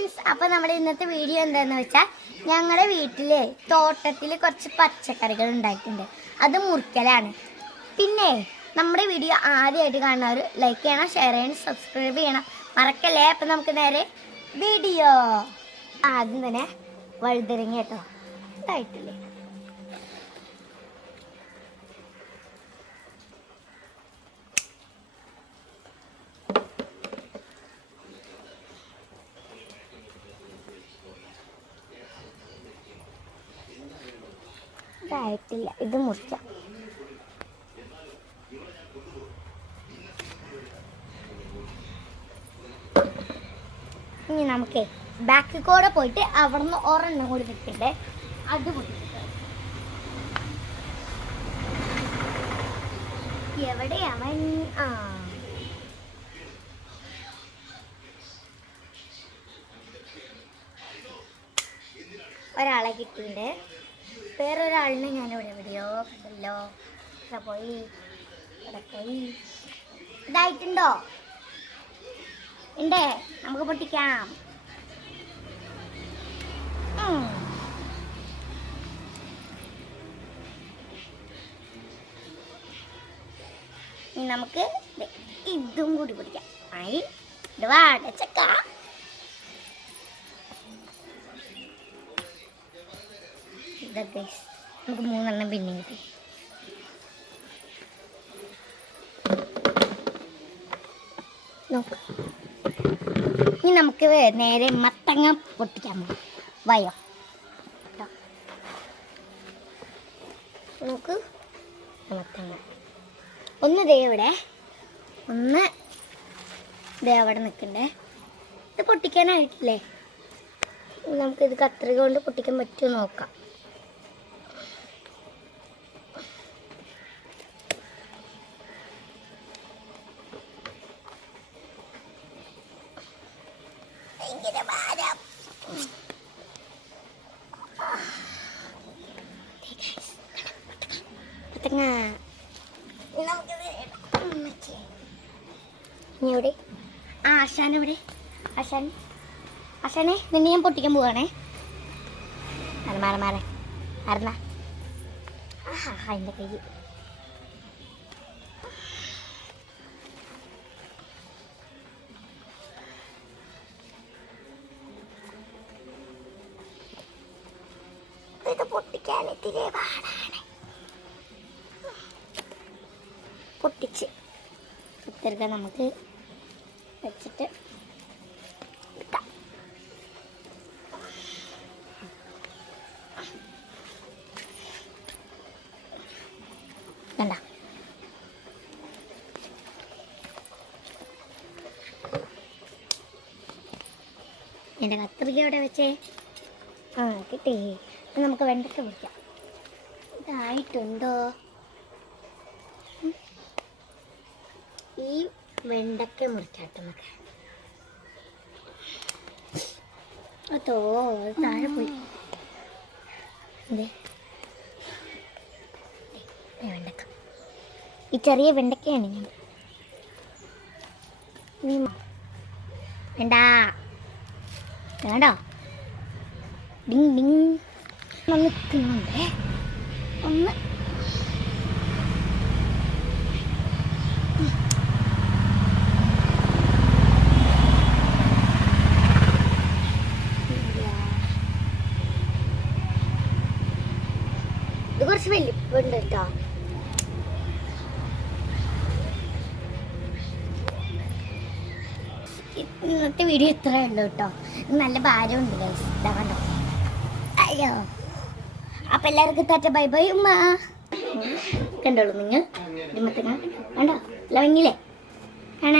Friends, അപ്പോൾ നമ്മുടെ ഇന്നത്തെ വീഡിയോ എന്താണെന്ന് വെച്ചാൽ ഞങ്ങളുടെ വീട്ടിൽ തോട്ടത്തിൽ കുറച്ച് പച്ചക്കറികൾ ഉണ്ടായിട്ടുണ്ട്. അത് മുറിക്കലാണ്. പിന്നെ നമ്മുടെ വീഡിയോ ആദ്യമായിട്ട് കാണുന്നവർ ലൈക്ക് ചെയ്യണം, ഷെയർ ചെയ്യണം, സബ്സ്ക്രൈബ് ചെയ്യണം, മറക്കല്ലേ. അപ്പം നമുക്ക് നേരെ വീഡിയോ. ആദ്യം തന്നെ വഴുതനങ്ങ കേട്ടോ, ഇതായിട്ടില്ലേ. ഇതായിട്ടില്ല, ഇത് മുറിക്കാം. ഇനി നമുക്ക് ബാക്കിൽ കൂടെ പോയിട്ട് അവിടെ നിന്ന് ഒരെണ്ണം കൂടി കിട്ടണ്ടേ, അത് പൊട്ടിച്ചിട്ട് എവിടെയാവൻ? ഒരാളെ കിട്ടിയിട്ടുണ്ട്. വേറൊരാളിനെ ഞാനിവിടെ എവിടെയോ കണ്ടല്ലോ. ഇവിടെ പോയി. ഇതായിട്ടുണ്ടോ? ഉണ്ടേ, നമുക്ക് പൊട്ടിക്കാം. ഇനി നമുക്ക് ഇതും കൂടി പൊട്ടിക്കാം. ഇത് വാടച്ചക്ക. ഇതൊക്കെ നമുക്ക് 3 എണ്ണം പിന്നെ കിട്ടി. ഇനി നമുക്ക് നേരെ മത്തങ്ങ പൊട്ടിക്കാൻ പോകാം. വയോ നമുക്ക് മത്തങ്ങ ഒന്ന് ദേ ഇവിടെ, ഒന്ന് ദേ അവിടെ നിൽക്കണ്ടേ. ഇത് പൊട്ടിക്കാനായിട്ടില്ലേ? നമുക്കിത് കത്രിക കൊണ്ട് പൊട്ടിക്കാൻ പറ്റുമോ നോക്കാം. ഇവിടെ ആശാനെവിടെ? ആശാനെ, നിന്നെ ഞാൻ പൊട്ടിക്കാൻ പോവാണേ. മാറ എൻ്റെ കൈ. ഇത് പൊട്ടിക്കാൻ ഇത്തിരി പാടാണ്. പൊട്ടിച്ച് കുത്തിരിക്ക നമുക്ക് വെച്ചിട്ട് എടുക്കാം. വേണ്ട, എൻ്റെ കത്രിക എവിടെ വെച്ചേ? കിട്ടി. നമുക്ക് വെണ്ടയ്ക്ക പൊടിക്കാം. ഇതായിട്ടുണ്ടോ? ഈ വെണ്ടയ്ക്ക മുറിക്കാട്ടോ നമുക്ക്. അതോ താഴെ പോയി. വെണ്ടക്ക, ഈ ചെറിയ വെണ്ടയ്ക്കയാണ് ഞാൻ. വേണ്ടോ? ഡിങ് ഡിങ് നിൽക്കുന്നുണ്ടേ. ഒന്ന് ഇത് കുറച്ച് വലിപ്പമുണ്ട് കേട്ടോ. ഇന്നത്തെ വീഡിയോ ഇത്ര ഉള്ളൂ കേട്ടോ. നല്ല ഭാരമുണ്ട് ഗൈസ്. ഇതാ കണ്ടോ? അയ്യോ. അപ്പം എല്ലാവർക്കും ടാറ്റ, ബൈ ബൈ ഉമ്മ. കണ്ടോളൂ നിങ്ങൾ. കണ്ടോ? അല്ല ഭംഗിയില്ലേ?